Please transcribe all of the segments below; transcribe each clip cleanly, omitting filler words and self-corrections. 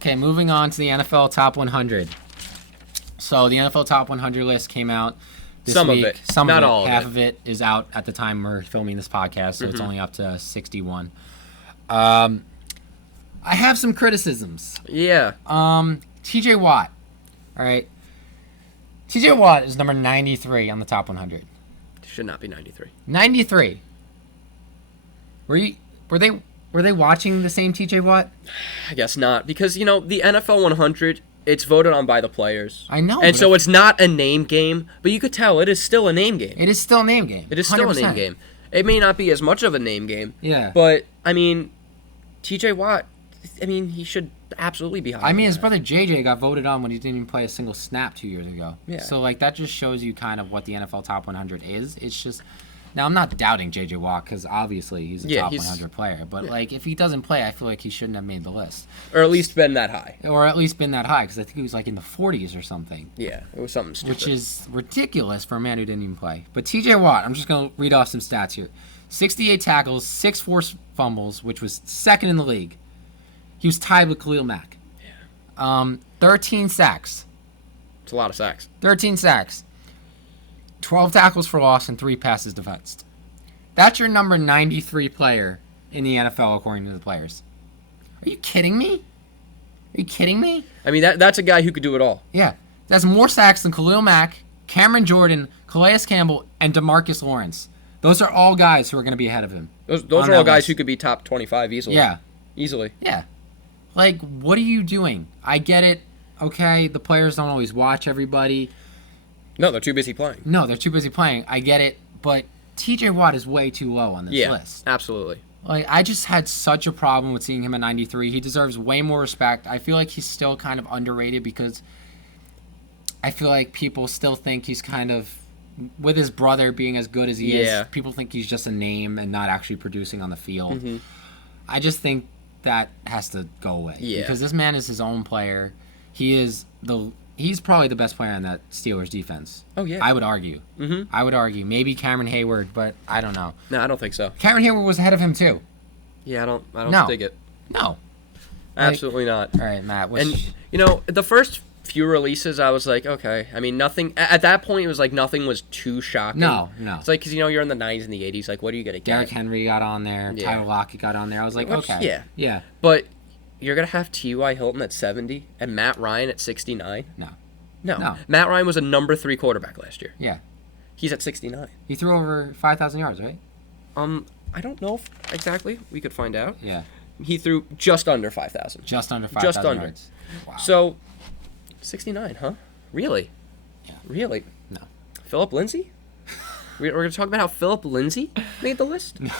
Okay, moving on to the NFL Top 100. So the NFL Top 100 list came out this Some week. of it. Some Not of it. all of Half it. of it is out at the time we're filming this podcast, so it's only up to 61. I have some criticisms. Yeah. TJ Watt. All right. TJ Watt is number 93 on the Top 100. Should not be 93. 93. Were they watching the same TJ Watt? I guess not, because the NFL 100, it's voted on by the players. I know. And so it's not a name game, but you could tell it is still a name game. It is still a name game. It is still 100%. A name game. It may not be as much of a name game. Yeah. But TJ Watt, he should absolutely be high. His brother JJ got voted on when he didn't even play a single snap 2 years ago. Yeah. So that just shows you kind of what the NFL Top 100 is. It's just now I'm not doubting JJ Watt because obviously he's a top 100 player, but if he doesn't play, I feel like he shouldn't have made the list, or at least been that high, because I think he was in the 40s or something. Yeah, it was something stupid, which is ridiculous for a man who didn't even play. But TJ Watt, I'm just gonna read off some stats here: 68 tackles, 6 forced fumbles, which was second in the league. He was tied with Khalil Mack. Yeah. 13 sacks. It's a lot of sacks. 13 sacks. 12 tackles for loss and 3 passes defensed. That's your number 93 player in the NFL according to the players. Are you kidding me? That's a guy who could do it all. Yeah. That's more sacks than Khalil Mack, Cameron Jordan, Calais Campbell, and DeMarcus Lawrence. Those are all guys who are going to be ahead of him. Those are all guys who could be top 25 easily. Yeah. Easily. Yeah. What are you doing? I get it. Okay, the players don't always watch everybody. No, they're too busy playing. I get it. But TJ Watt is way too low on this list. Yeah, absolutely. I just had such a problem with seeing him at 93. He deserves way more respect. I feel like he's still kind of underrated because I feel like people still think he's kind of, with his brother being as good as he is, people think he's just a name and not actually producing on the field. Mm-hmm. I just think that has to go away. Yeah. Because this man is his own player. He's probably the best player on that Steelers defense. Oh, yeah. I would argue. Mm-hmm. I would argue. Maybe Cameron Hayward, but I don't know. No, I don't think so. Cameron Hayward was ahead of him, too. Yeah, I don't dig it. No. Absolutely not. All right, Matt. The first few releases, I was like, okay. Nothing. At that point, it was like nothing was too shocking. No. It's like, because, you're in the 90s and the 80s. Like, what are you going to get? Derrick Henry got on there. Yeah. Tyler Lockett got on there. I was like, okay. Yeah. Yeah. But you're going to have T.Y. Hilton at 70 and Matt Ryan at 69? No. Matt Ryan was a number 3 quarterback last year. Yeah. He's at 69. He threw over 5,000 yards, right? I don't know exactly. We could find out. Yeah. He threw just under 5,000. Just under 5,000 yards. Wow. So, 69, huh? Really? Yeah. Really? No. Philip Lindsay? We're going to talk about how Philip Lindsay made the list? No.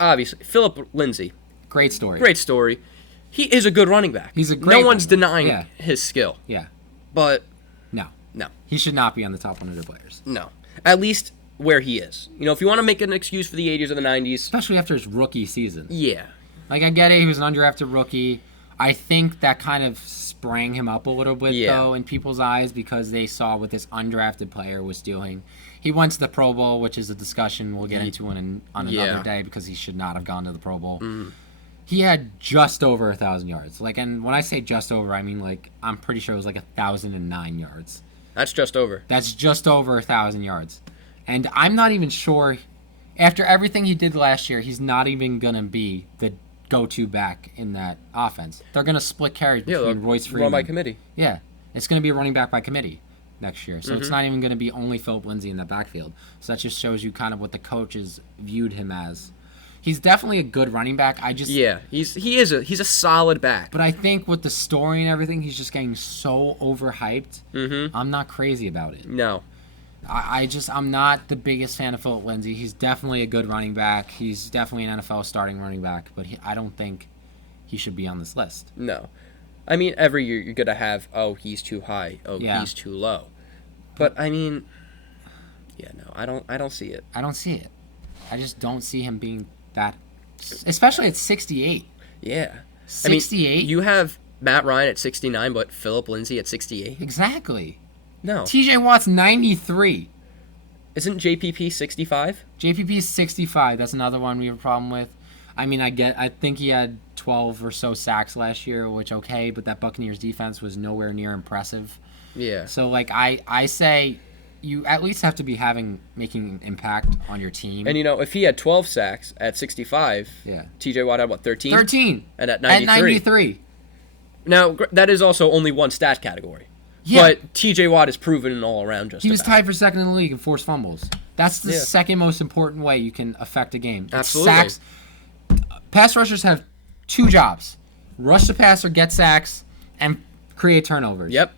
Obviously, Philip Lindsay. Great story. He is a good running back. He's a great No one's denying his skill. Yeah. But No. No. He should not be on the top 100 players. No. At least where he is. If you want to make an excuse for the 80s or the 90s. Especially after his rookie season. Yeah. I get it. He was an undrafted rookie. I think that kind of sprang him up a little bit, though, in people's eyes because they saw what this undrafted player was doing. He went to the Pro Bowl, which is a discussion we'll get into on another day because he should not have gone to the Pro Bowl. Mm. He had just over 1,000 yards. And when I say just over, I mean, I'm pretty sure it was 1,009 yards. That's just over. That's just over 1,000 yards. And I'm not even sure, after everything he did last year, he's not even going to be the go-to back in that offense. They're going to split carries between Royce Freeman. Run by committee. Yeah. It's going to be a running back by committee next year. So it's not even going to be only Philip Lindsay in that backfield. So that just shows you kind of what the coaches viewed him as. He's definitely a good running back. He's a solid back. But I think with the story and everything, he's just getting so overhyped. Mm-hmm. I'm not crazy about it. No. I'm not the biggest fan of Philip Lindsay. He's definitely a good running back. He's definitely an NFL starting running back, but I don't think he should be on this list. No. Every year you're going to have, he's too high. He's too low. But, I don't see it. I don't see it. I just don't see him being that, especially at 68. Yeah. 68? You have Matt Ryan at 69, but Philip Lindsay at 68? Exactly. No. TJ Watt's 93. Isn't JPP 65? JPP's 65. That's another one we have a problem with. I think he had 12 or so sacks last year, which okay, but that Buccaneers defense was nowhere near impressive. Yeah. So like I say you at least have to be making an impact on your team. And if he had 12 sacks at 65, TJ Watt had what, 13? 13. And at 93. At 93. Now, that is also only one stat category. Yeah. But TJ Watt is proven in all around just He was tied for second in the league in forced fumbles. That's the second most important way you can affect a game. Absolutely. Sacks. Pass rushers have 2 jobs. Rush the passer, get sacks, and create turnovers. Yep.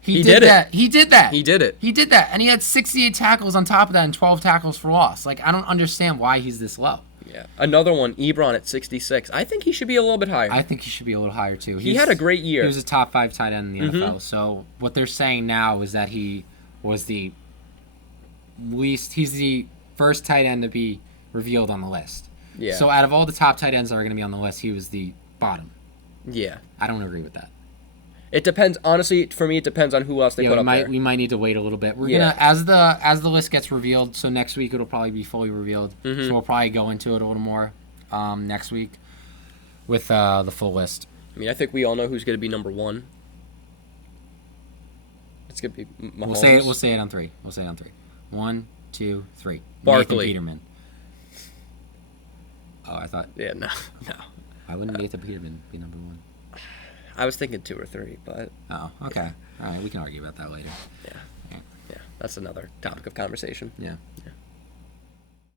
He did that. He did that. He did it. He did that. And he had 68 tackles on top of that and 12 tackles for loss. Like, I don't understand why he's this low. Yeah. Another one, Ebron at 66. I think he should be a little bit higher. I think he should be a little higher, too. He had a great year. He was a top 5 tight end in the NFL. So what they're saying now is that he was he's the first tight end to be revealed on the list. Yeah. So out of all the top tight ends that are going to be on the list, he was the bottom. Yeah. I don't agree with that. It depends. Honestly, for me, it depends on who else they put up there. We might need to wait a little bit. We're gonna as the list gets revealed. So next week it'll probably be fully revealed. So we'll probably go into it a little more next week with the full list. I mean, I think we all know who's going to be number 1. It's going to be Mahomes. We'll say it on 3. 1, 2, 3. Barkley. Nathan Peterman. Oh, I thought. Yeah, no. Why wouldn't Nathan Peterman be number 1? I was thinking 2 or 3, but... Oh, okay. All right, we can argue about that later. Yeah. That's another topic of conversation. Yeah.